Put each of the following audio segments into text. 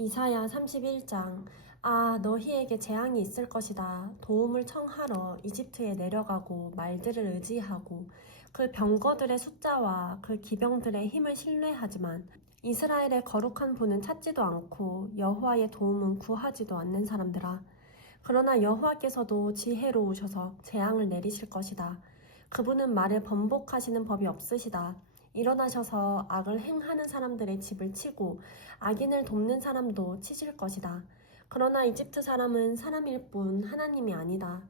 이사야 31장. 너희에게 재앙이 있을 것이다. 도움을 청하러 이집트에 내려가고 말들을 의지하고 그 병거들의 숫자와 그 기병들의 힘을 신뢰하지만 이스라엘의 거룩한 분은 찾지도 않고 여호와의 도움은 구하지도 않는 사람들아. 그러나 여호와께서도 지혜로우셔서 재앙을 내리실 것이다. 그분은 말을 번복하시는 법이 없으시다. 일어나셔서 악을 행하는 사람들의 집을 치고 악인을 돕는 사람도 치실 것이다. 그러나 이집트 사람은 사람일 뿐 하나님이 아니다.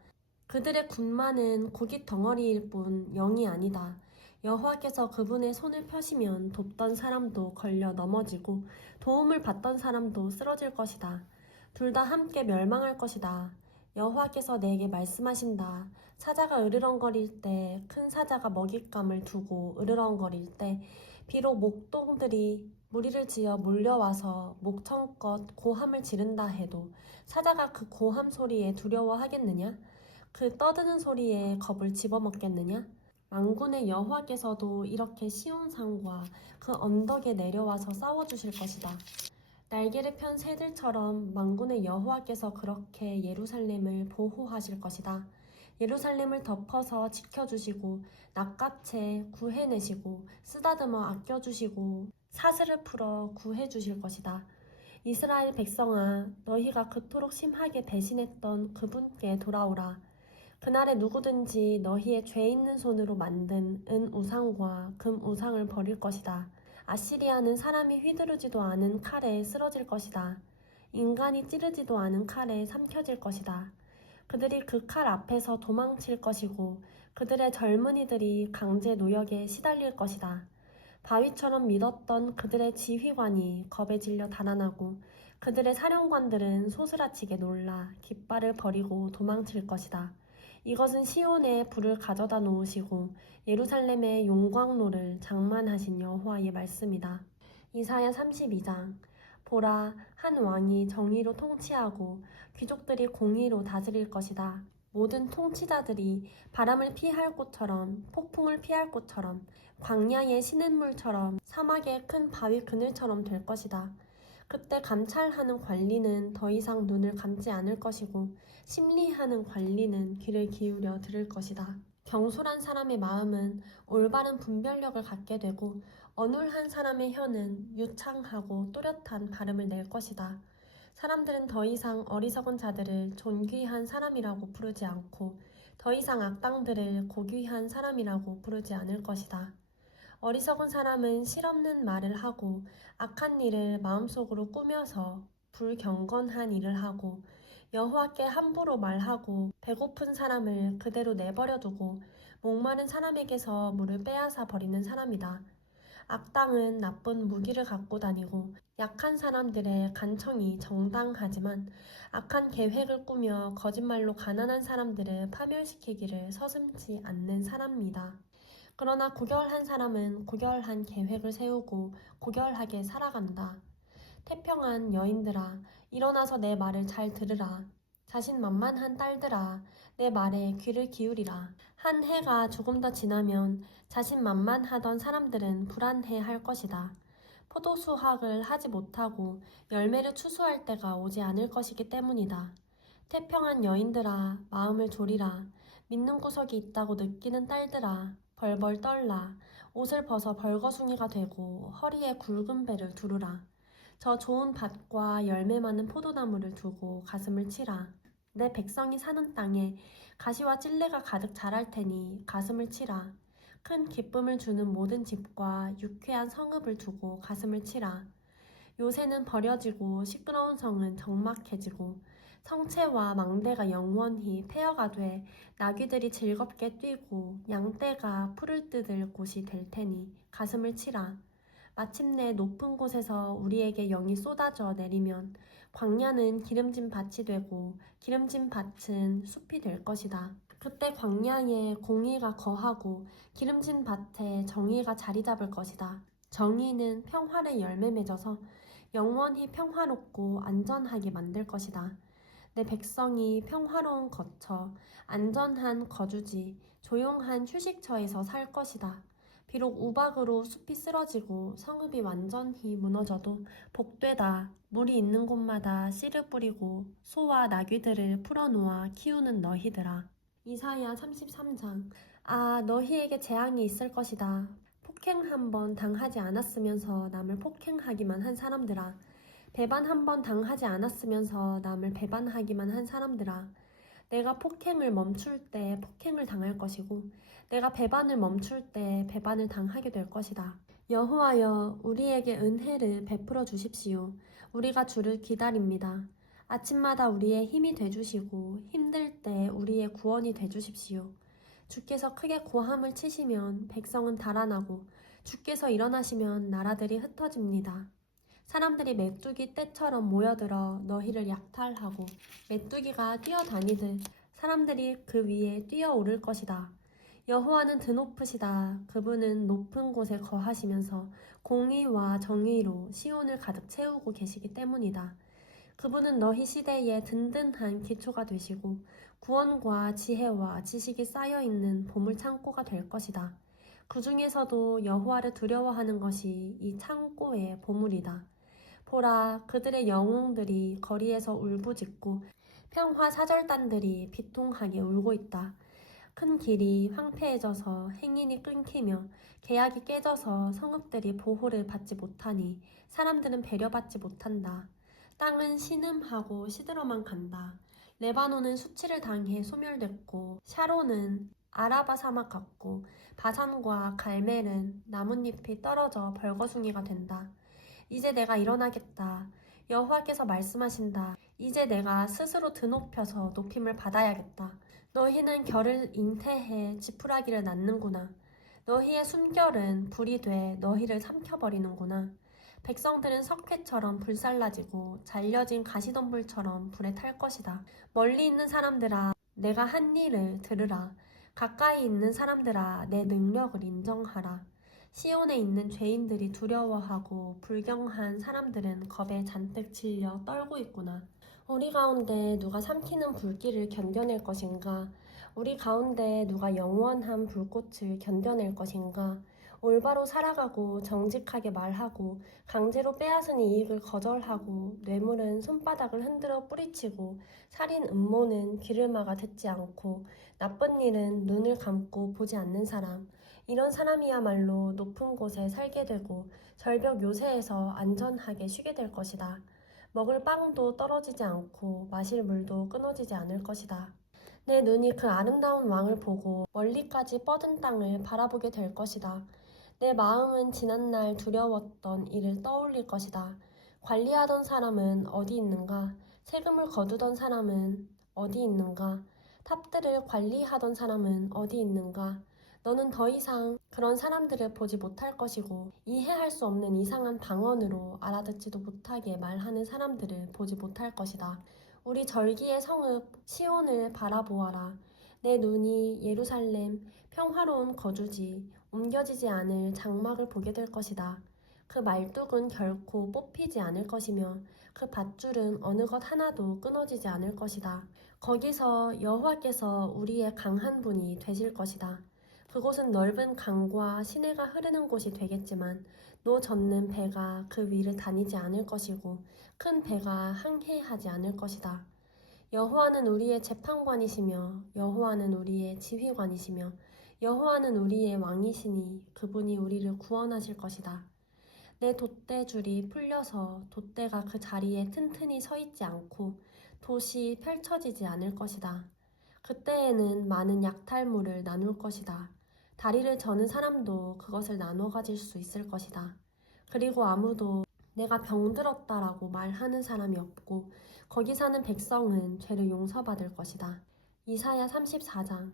그들의 군마는 고깃 덩어리일 뿐 영이 아니다. 여호와께서 그분의 손을 펴시면 돕던 사람도 걸려 넘어지고 도움을 받던 사람도 쓰러질 것이다. 둘 다 함께 멸망할 것이다. 여호와께서 내게 말씀하신다. 사자가 으르렁거릴 때, 큰 사자가 먹잇감을 두고 으르렁거릴 때, 비록 목동들이 무리를 지어 몰려와서 목청껏 고함을 지른다 해도 사자가 그 고함 소리에 두려워하겠느냐? 그 떠드는 소리에 겁을 집어먹겠느냐? 만군의 여호와께서도 이렇게 시온산과 그 언덕에 내려와서 싸워주실 것이다. 날개를 편 새들처럼 만군의 여호와께서 그렇게 예루살렘을 보호하실 것이다. 예루살렘을 덮어서 지켜주시고 낚아채 구해내시고 쓰다듬어 아껴주시고 사슬을 풀어 구해주실 것이다. 이스라엘 백성아, 너희가 그토록 심하게 배신했던 그분께 돌아오라. 그날에 누구든지 너희의 죄 있는 손으로 만든 은 우상과 금 우상을 버릴 것이다. 아시리아는 사람이 휘두르지도 않은 칼에 쓰러질 것이다. 인간이 찌르지도 않은 칼에 삼켜질 것이다. 그들이 그 칼 앞에서 도망칠 것이고 그들의 젊은이들이 강제 노역에 시달릴 것이다. 바위처럼 믿었던 그들의 지휘관이 겁에 질려 달아나고 그들의 사령관들은 소스라치게 놀라 깃발을 버리고 도망칠 것이다. 이것은 시온에 불을 가져다 놓으시고 예루살렘의 용광로를 장만하신 여호와의 말씀이다. 이사야 32장. 보라, 한 왕이 정의로 통치하고 귀족들이 공의로 다스릴 것이다. 모든 통치자들이 바람을 피할 곳처럼 폭풍을 피할 곳처럼 광야의 시냇물처럼 사막의 큰 바위 그늘처럼 될 것이다. 그때 감찰하는 관리는 더 이상 눈을 감지 않을 것이고 심리하는 관리는 귀를 기울여 들을 것이다. 경솔한 사람의 마음은 올바른 분별력을 갖게 되고 어눌한 사람의 혀는 유창하고 또렷한 발음을 낼 것이다. 사람들은 더 이상 어리석은 자들을 존귀한 사람이라고 부르지 않고 더 이상 악당들을 고귀한 사람이라고 부르지 않을 것이다. 어리석은 사람은 실없는 말을 하고 악한 일을 마음속으로 꾸며서 불경건한 일을 하고 여호와께 함부로 말하고 배고픈 사람을 그대로 내버려두고 목마른 사람에게서 물을 빼앗아 버리는 사람이다. 악당은 나쁜 무기를 갖고 다니고 약한 사람들의 간청이 정당하지만 악한 계획을 꾸며 거짓말로 가난한 사람들을 파멸시키기를 서슴지 않는 사람이다. 그러나 고결한 사람은 고결한 계획을 세우고 고결하게 살아간다. 태평한 여인들아, 일어나서 내 말을 잘 들으라. 자신만만한 딸들아, 내 말에 귀를 기울이라. 한 해가 조금 더 지나면 자신만만하던 사람들은 불안해할 것이다. 포도 수확을 하지 못하고 열매를 추수할 때가 오지 않을 것이기 때문이다. 태평한 여인들아, 마음을 졸이라. 믿는 구석이 있다고 느끼는 딸들아, 벌벌 떨라. 옷을 벗어 벌거숭이가 되고 허리에 굵은 배를 두르라. 저 좋은 밭과 열매 많은 포도나무를 두고 가슴을 치라. 내 백성이 사는 땅에 가시와 찔레가 가득 자랄 테니 가슴을 치라. 큰 기쁨을 주는 모든 집과 유쾌한 성읍을 두고 가슴을 치라. 요새는 버려지고 시끄러운 성은 적막해지고 성체와 망대가 영원히 폐허가 돼 나귀들이 즐겁게 뛰고 양떼가 풀을 뜯을 곳이 될 테니 가슴을 치라. 마침내 높은 곳에서 우리에게 영이 쏟아져 내리면 광야는 기름진 밭이 되고 기름진 밭은 숲이 될 것이다. 그때 광야에 공의가 거하고 기름진 밭에 정의가 자리 잡을 것이다. 정의는 평화를 열매 맺어서 영원히 평화롭고 안전하게 만들 것이다. 내 백성이 평화로운 거처, 안전한 거주지, 조용한 휴식처에서 살 것이다. 비록 우박으로 숲이 쓰러지고 성읍이 완전히 무너져도 복되다. 물이 있는 곳마다 씨를 뿌리고 소와 나귀들을 풀어놓아 키우는 너희들아. 이사야 33장. 아, 너희에게 재앙이 있을 것이다. 폭행 한 번 당하지 않았으면서 남을 폭행하기만 한 사람들아. 배반 한 번 당하지 않았으면서 남을 배반하기만 한 사람들아. 내가 폭행을 멈출 때 폭행을 당할 것이고 내가 배반을 멈출 때 배반을 당하게 될 것이다. 여호와여, 우리에게 은혜를 베풀어 주십시오. 우리가 주를 기다립니다. 아침마다 우리의 힘이 되주시고 힘들 때 우리의 구원이 되주십시오. 주께서 크게 고함을 치시면 백성은 달아나고 주께서 일어나시면 나라들이 흩어집니다. 사람들이 메뚜기 떼처럼 모여들어 너희를 약탈하고 메뚜기가 뛰어다니듯 사람들이 그 위에 뛰어오를 것이다. 여호와는 드높으시다. 그분은 높은 곳에 거하시면서 공의와 정의로 시온을 가득 채우고 계시기 때문이다. 그분은 너희 시대에 든든한 기초가 되시고 구원과 지혜와 지식이 쌓여있는 보물 창고가 될 것이다. 그 중에서도 여호와를 두려워하는 것이 이 창고의 보물이다. 보라, 그들의 영웅들이 거리에서 울부짖고 평화 사절단들이 비통하게 울고 있다. 큰 길이 황폐해져서 행인이 끊기며 계약이 깨져서 성읍들이 보호를 받지 못하니 사람들은 배려받지 못한다. 땅은 신음하고 시들어만 간다. 레바논은 수치를 당해 소멸됐고 샤론은 아라바 사막 같고 바산과 갈멜은 나뭇잎이 떨어져 벌거숭이가 된다. 이제 내가 일어나겠다. 여호와께서 말씀하신다. 이제 내가 스스로 드높여서 높임을 받아야겠다. 너희는 결을 잉태해 지푸라기를 낳는구나. 너희의 숨결은 불이 돼 너희를 삼켜버리는구나. 백성들은 석회처럼 불살라지고 잘려진 가시덤불처럼 불에 탈 것이다. 멀리 있는 사람들아, 내가 한 일을 들으라. 가까이 있는 사람들아, 내 능력을 인정하라. 시온에 있는 죄인들이 두려워하고 불경한 사람들은 겁에 잔뜩 질려 떨고 있구나. 우리 가운데 누가 삼키는 불길을 견뎌낼 것인가? 우리 가운데 누가 영원한 불꽃을 견뎌낼 것인가? 올바로 살아가고 정직하게 말하고 강제로 빼앗은 이익을 거절하고 뇌물은 손바닥을 흔들어 뿌리치고 살인 음모는 귀를 막아 듣지 않고 나쁜 일은 눈을 감고 보지 않는 사람. 이런 사람이야말로 높은 곳에 살게 되고 절벽 요새에서 안전하게 쉬게 될 것이다. 먹을 빵도 떨어지지 않고 마실 물도 끊어지지 않을 것이다. 내 눈이 그 아름다운 왕을 보고 멀리까지 뻗은 땅을 바라보게 될 것이다. 내 마음은 지난날 두려웠던 일을 떠올릴 것이다. 관리하던 사람은 어디 있는가? 세금을 거두던 사람은 어디 있는가? 탑들을 관리하던 사람은 어디 있는가? 너는 더 이상 그런 사람들을 보지 못할 것이고 이해할 수 없는 이상한 방언으로 알아듣지도 못하게 말하는 사람들을 보지 못할 것이다. 우리 절기의 성읍 시온을 바라보아라. 내 눈이 예루살렘 평화로운 거주지 옮겨지지 않을 장막을 보게 될 것이다. 그 말뚝은 결코 뽑히지 않을 것이며 그 밧줄은 어느 것 하나도 끊어지지 않을 것이다. 거기서 여호와께서 우리의 강한 분이 되실 것이다. 그곳은 넓은 강과 시내가 흐르는 곳이 되겠지만 노 젓는 배가 그 위를 다니지 않을 것이고 큰 배가 항해하지 않을 것이다. 여호와는 우리의 재판관이시며 여호와는 우리의 지휘관이시며 여호와는 우리의 왕이시니 그분이 우리를 구원하실 것이다. 내 돛대줄이 풀려서 돛대가 그 자리에 튼튼히 서 있지 않고 돛이 펼쳐지지 않을 것이다. 그때에는 많은 약탈물을 나눌 것이다. 다리를 저는 사람도 그것을 나눠 가질 수 있을 것이다. 그리고 아무도 내가 병들었다라고 말하는 사람이 없고 거기 사는 백성은 죄를 용서받을 것이다. 이사야 34장.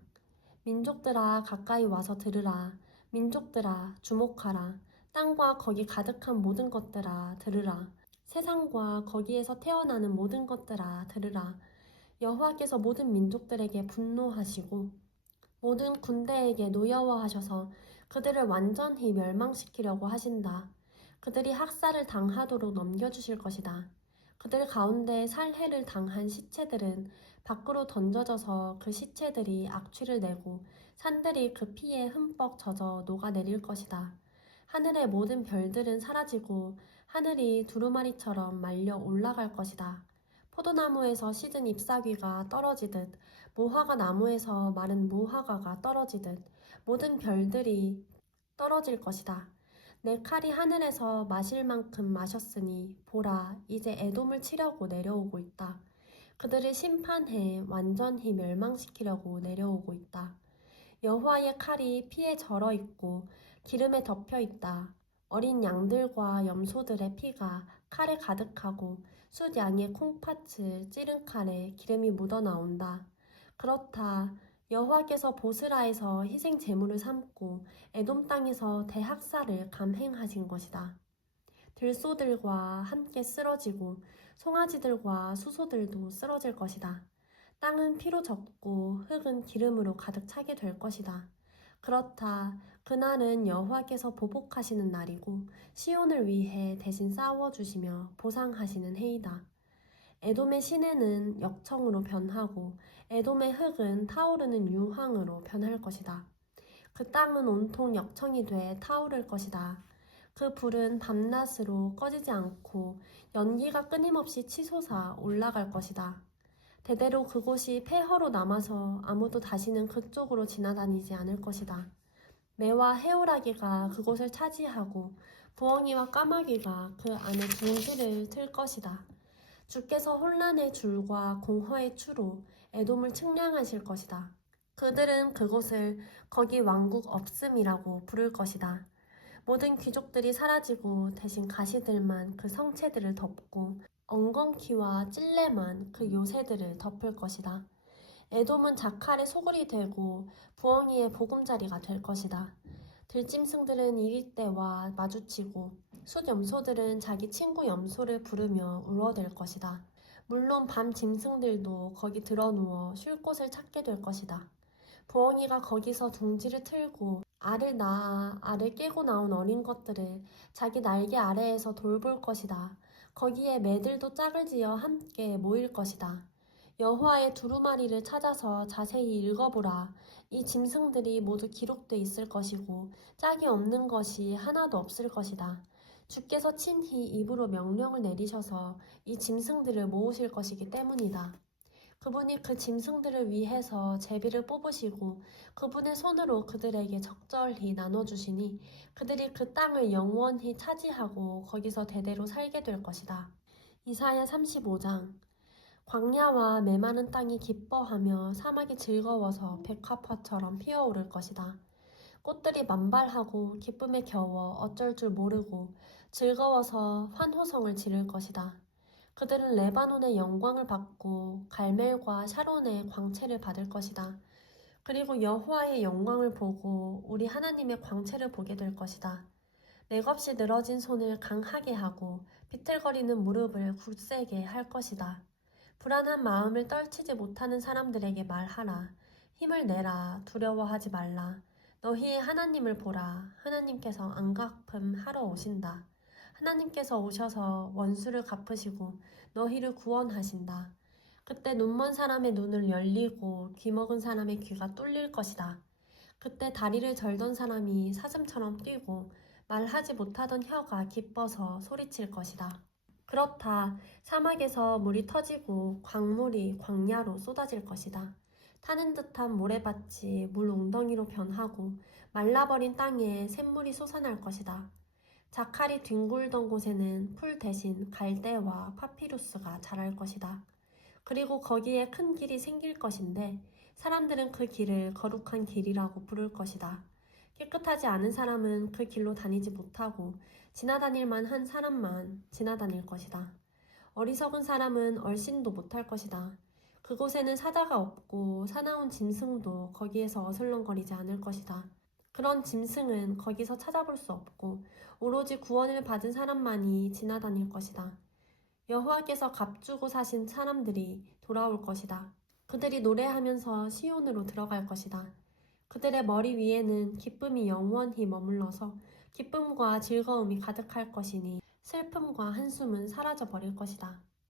민족들아 가까이 와서 들으라. 민족들아 주목하라. 땅과 거기 가득한 모든 것들아 들으라. 세상과 거기에서 태어나는 모든 것들아 들으라. 여호와께서 모든 민족들에게 분노하시고 모든 군대에게 노여워하셔서 그들을 완전히 멸망시키려고 하신다. 그들이 학살을 당하도록 넘겨주실 것이다. 그들 가운데 살해를 당한 시체들은 밖으로 던져져서 그 시체들이 악취를 내고 산들이 그 피에 흠뻑 젖어 녹아내릴 것이다. 하늘의 모든 별들은 사라지고 하늘이 두루마리처럼 말려 올라갈 것이다. 포도나무에서 시든 잎사귀가 떨어지듯 무화과 나무에서 마른 무화과가 떨어지듯 모든 별들이 떨어질 것이다. 내 칼이 하늘에서 마실 만큼 마셨으니 보라, 이제 에돔을 치려고 내려오고 있다. 그들을 심판해 완전히 멸망시키려고 내려오고 있다. 여호와의 칼이 피에 절어 있고 기름에 덮여 있다. 어린 양들과 염소들의 피가 칼에 가득하고 숫 양의 콩팥을 찌른 칼에 기름이 묻어 나온다. 그렇다. 여호와께서 보스라에서 희생 제물을 삼고 에돔 땅에서 대학살을 감행하신 것이다. 들소들과 함께 쓰러지고 송아지들과 수소들도 쓰러질 것이다. 땅은 피로 젖고 흙은 기름으로 가득 차게 될 것이다. 그렇다. 그날은 여호와께서 보복하시는 날이고 시온을 위해 대신 싸워주시며 보상하시는 해이다. 에돔의 시내는 역청으로 변하고 에돔의 흙은 타오르는 유황으로 변할 것이다. 그 땅은 온통 역청이 돼 타오를 것이다. 그 불은 밤낮으로 꺼지지 않고 연기가 끊임없이 치솟아 올라갈 것이다. 대대로 그곳이 폐허로 남아서 아무도 다시는 그쪽으로 지나다니지 않을 것이다. 매와 해오라기가 그곳을 차지하고 부엉이와 까마귀가 그 안에 둥지를 틀 것이다. 주께서 혼란의 줄과 공허의 추로 에돔을 측량하실 것이다. 그들은 그곳을 거기 왕국 없음이라고 부를 것이다. 모든 귀족들이 사라지고 대신 가시들만 그 성체들을 덮고 엉겅퀴와 찔레만 그 요새들을 덮을 것이다. 에돔은 자칼의 소굴이 되고 부엉이의 보금자리가 될 것이다. 들짐승들은 이리떼와 마주치고 숫 염소들은 자기 친구 염소를 부르며 울어댈 것이다. 물론 밤 짐승들도 거기 드러누워 쉴 곳을 찾게 될 것이다. 부엉이가 거기서 둥지를 틀고 알을 낳아 알을 깨고 나온 어린 것들을 자기 날개 아래에서 돌볼 것이다. 거기에 매들도 짝을 지어 함께 모일 것이다. 여호와의 두루마리를 찾아서 자세히 읽어보라. 이 짐승들이 모두 기록돼 있을 것이고 짝이 없는 것이 하나도 없을 것이다. 주께서 친히 입으로 명령을 내리셔서 이 짐승들을 모으실 것이기 때문이다. 그분이 그 짐승들을 위해서 제비를 뽑으시고 그분의 손으로 그들에게 적절히 나눠주시니 그들이 그 땅을 영원히 차지하고 거기서 대대로 살게 될 것이다. 이사야 35장. 광야와 메마른 땅이 기뻐하며 사막이 즐거워서 백합화처럼 피어오를 것이다. 꽃들이 만발하고 기쁨에 겨워 어쩔 줄 모르고 즐거워서 환호성을 지를 것이다. 그들은 레바논의 영광을 받고 갈멜과 샤론의 광채를 받을 것이다. 그리고 여호와의 영광을 보고 우리 하나님의 광채를 보게 될 것이다. 맥없이 늘어진 손을 강하게 하고 비틀거리는 무릎을 굳세게 할 것이다. 불안한 마음을 떨치지 못하는 사람들에게 말하라. 힘을 내라. 두려워하지 말라. 너희의 하나님을 보라. 하나님께서 안갚음하러 오신다. 하나님께서 오셔서 원수를 갚으시고 너희를 구원하신다. 그때 눈먼 사람의 눈을 열리고 귀먹은 사람의 귀가 뚫릴 것이다. 그때 다리를 절던 사람이 사슴처럼 뛰고 말하지 못하던 혀가 기뻐서 소리칠 것이다. 그렇다. 사막에서 물이 터지고 광물이 광야로 쏟아질 것이다. 타는 듯한 모래밭이 물 웅덩이로 변하고 말라버린 땅에 샘물이 솟아날 것이다. 자칼이 뒹굴던 곳에는 풀 대신 갈대와 파피루스가 자랄 것이다. 그리고 거기에 큰 길이 생길 것인데 사람들은 그 길을 거룩한 길이라고 부를 것이다. 깨끗하지 않은 사람은 그 길로 다니지 못하고 지나다닐 만한 사람만 지나다닐 것이다. 어리석은 사람은 얼씬도 못할 것이다. 그곳에는 사자가 없고 사나운 짐승도 거기에서 어슬렁거리지 않을 것이다. 그런 짐승은 거기서 찾아볼 수 없고 오로지 구원을 받은 사람만이 지나다닐 것이다. 여호와께서 값주고 사신 사람들이 돌아올 것이다. 그들이 노래하면서 시온으로 들어갈 것이다. 그들의 머리 위에는 기쁨이 영원히 머물러서 기쁨과 즐거움이 가득할 것이니 슬픔과 한숨은 사라져 버릴 것이다.